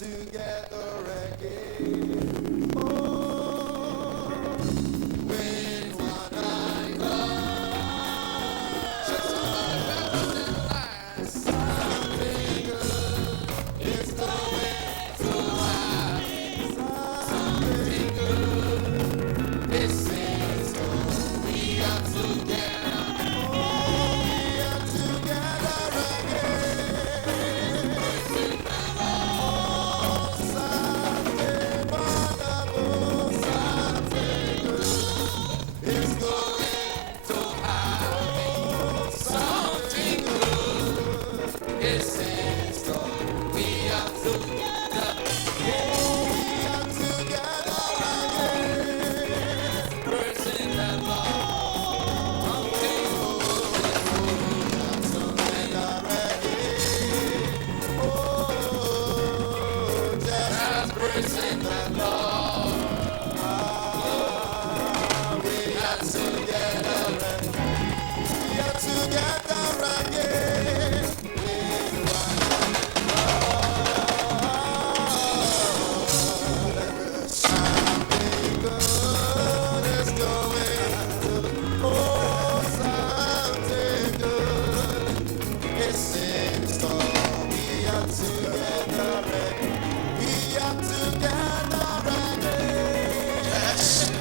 together again. Oh, with one accord. Just something good is going to happen. Something good is in store. We are together. Oh, we are together again. Oh, something wonderful, something good is going to happen. Something good is in store. We are together. Oh, we are together again. Praising the Lord. Something good is together again. Oh, just praising the Lord. We are together again. We are together again. Something good is going to. Oh, something good is in store. We are together again. We are together again. Yes.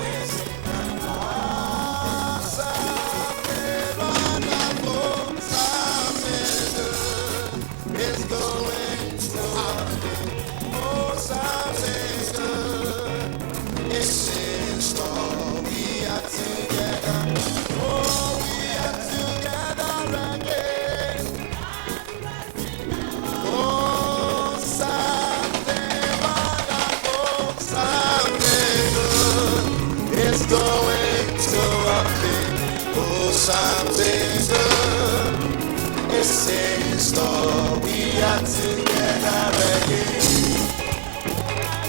Something wonderful, something good is going to happen. Oh, something good is in store. We are together. Oh, we are together again. Oh, something wonderful, something good is going to happen. Oh, something good is in store. We are together again.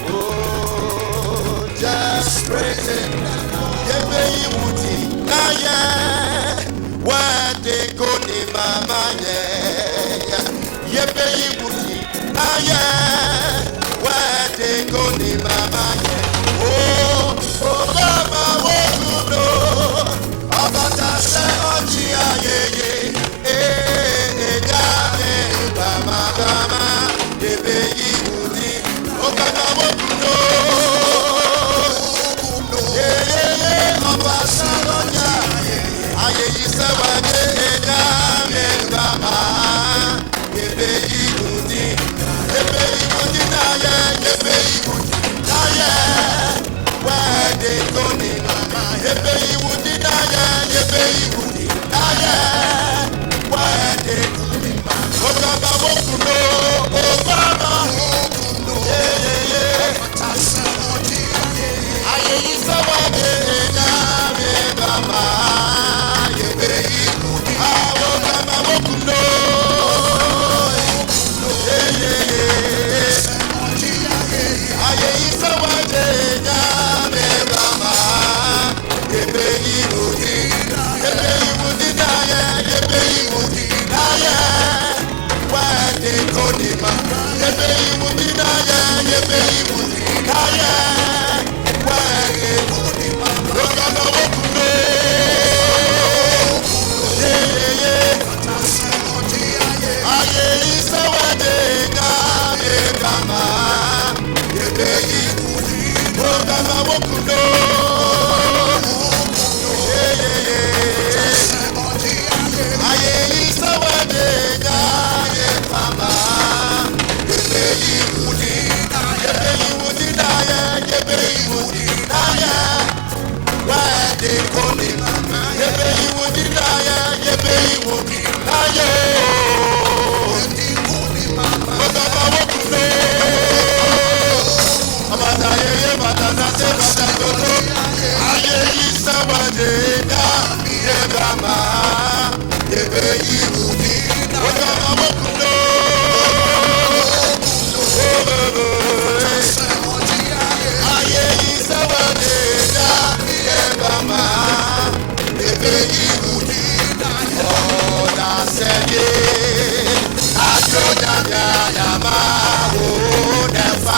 Oh, just praising the Lord. Yebe na ye, wade go ni mama ye. Yebe na ye, wade go ni mama ye. Oh, oh mama wokuno, abata se oji ayeye. Nyame mama, yebe oh mama wokuno. Aye isa wade nyame mama, yebe ibudi na ye, wade koni mama, yebe ibudi na ye, wade koni mama. Oh mama wokuno, oh mama wokuno, aye isa wade nyame mama, yebe ibudi, oh mama wokuno. Aye isa wade nyame mama, yebe ibudi na ye, wade koni mama, yebe ibudi na ye, wade koni mama. Oh mama wokuno, aye isa wade nyame mama, yebe ibudi, oh mama wokuno. Aye isa wade nyame mama, yebe ibudi na ye, wade koni mama, yebe ibudi na ye, oh mama wokuno. Abata yeye batata se batakoto. Aye isa wade nyame mama, yebe ibudi na ye, oh mama wokuno. Aye isa wade nyame mama, yebe ibudi na ye. Oh, that's it. I told ya, ya, ya, ma, oh, never.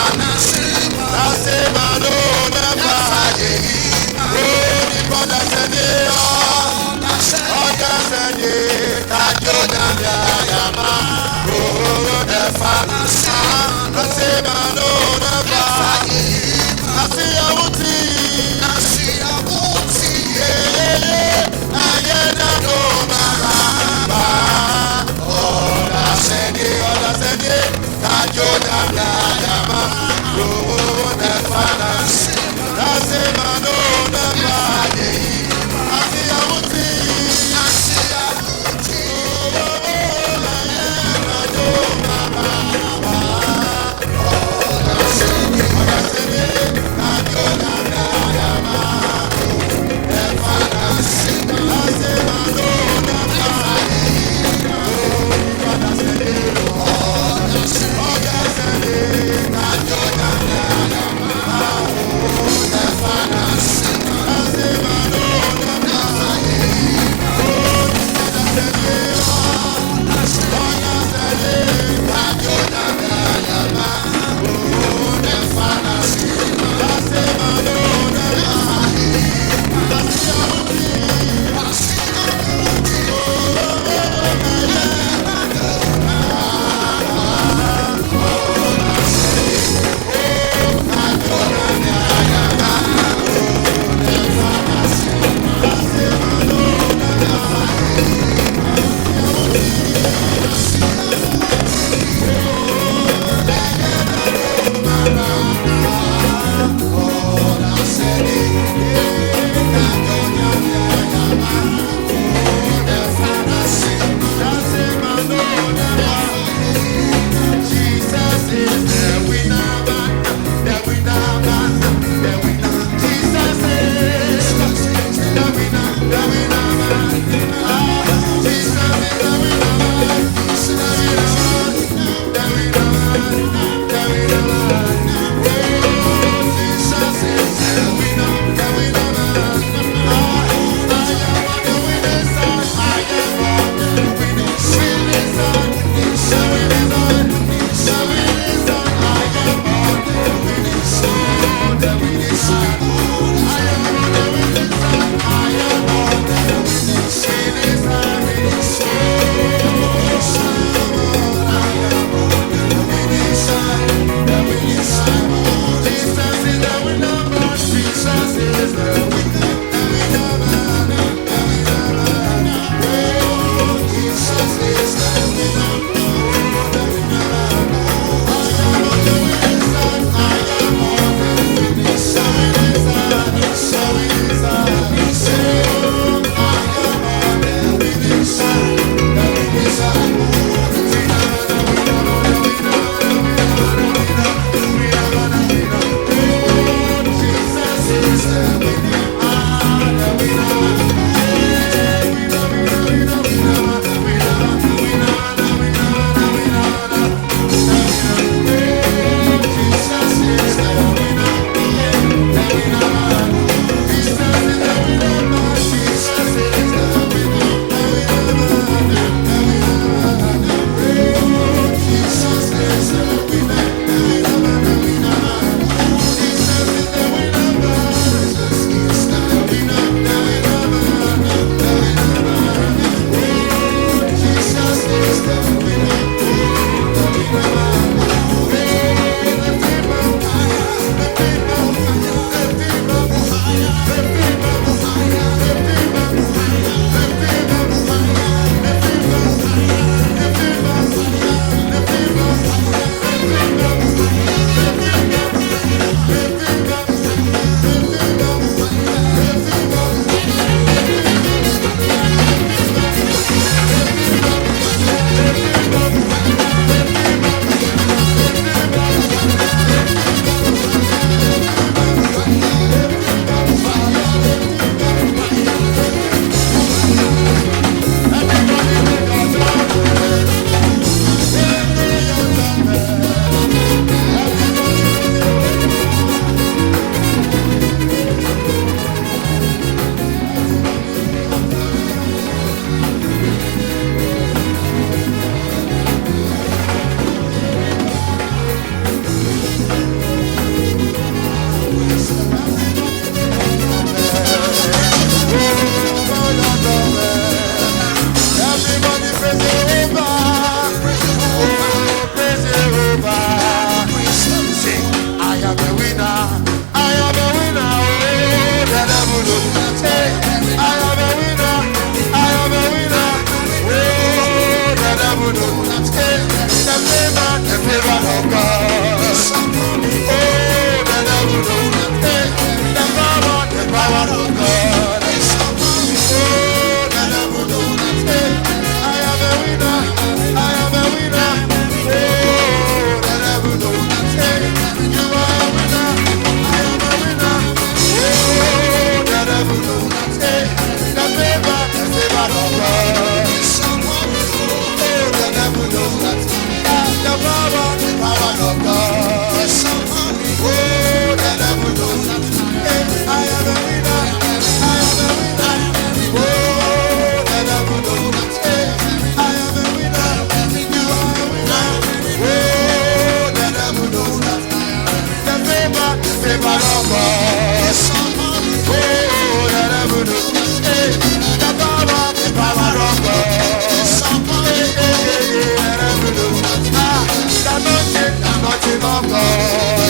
of God.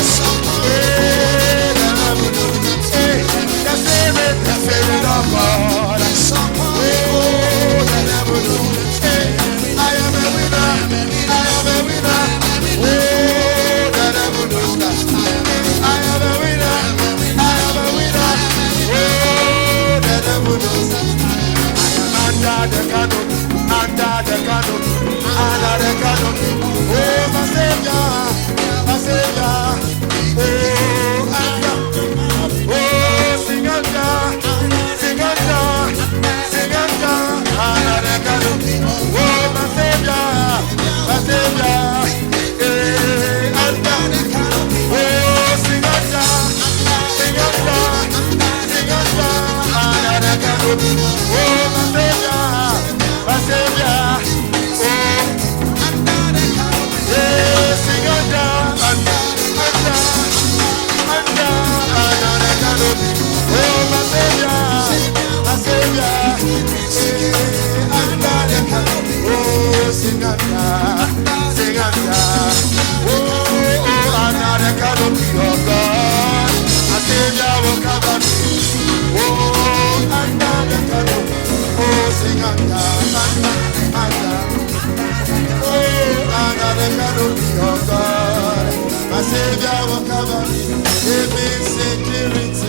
The Spirit of God. I am a winner. I am a winner. The devil knows that. I am a winner. I am a winner. The devil knows that. I am under the canopy. Under the canopy. Under the canopy. Oh, my Savior. My Savior. Oh, under. Oh, sing under. Sing under. Sing under. Under the canopy. Oh, my Savior. My Savior. Eh, under the canopy. Oh, sing under. Sing under. Sing under. Under the canopy. Oh, my Savior. My Savior. Oh, under the canopy. Eh, sing under. Under the canopy. Oh, my Savior. My Savior. Eh, under the canopy. Oh, sing under. Sing under. Oh, under the canopy of God. My Savior will cover me. Oh, under the canopy. Oh, sing under. Oh, under the canopy of God. My Savior will cover me. Give me security.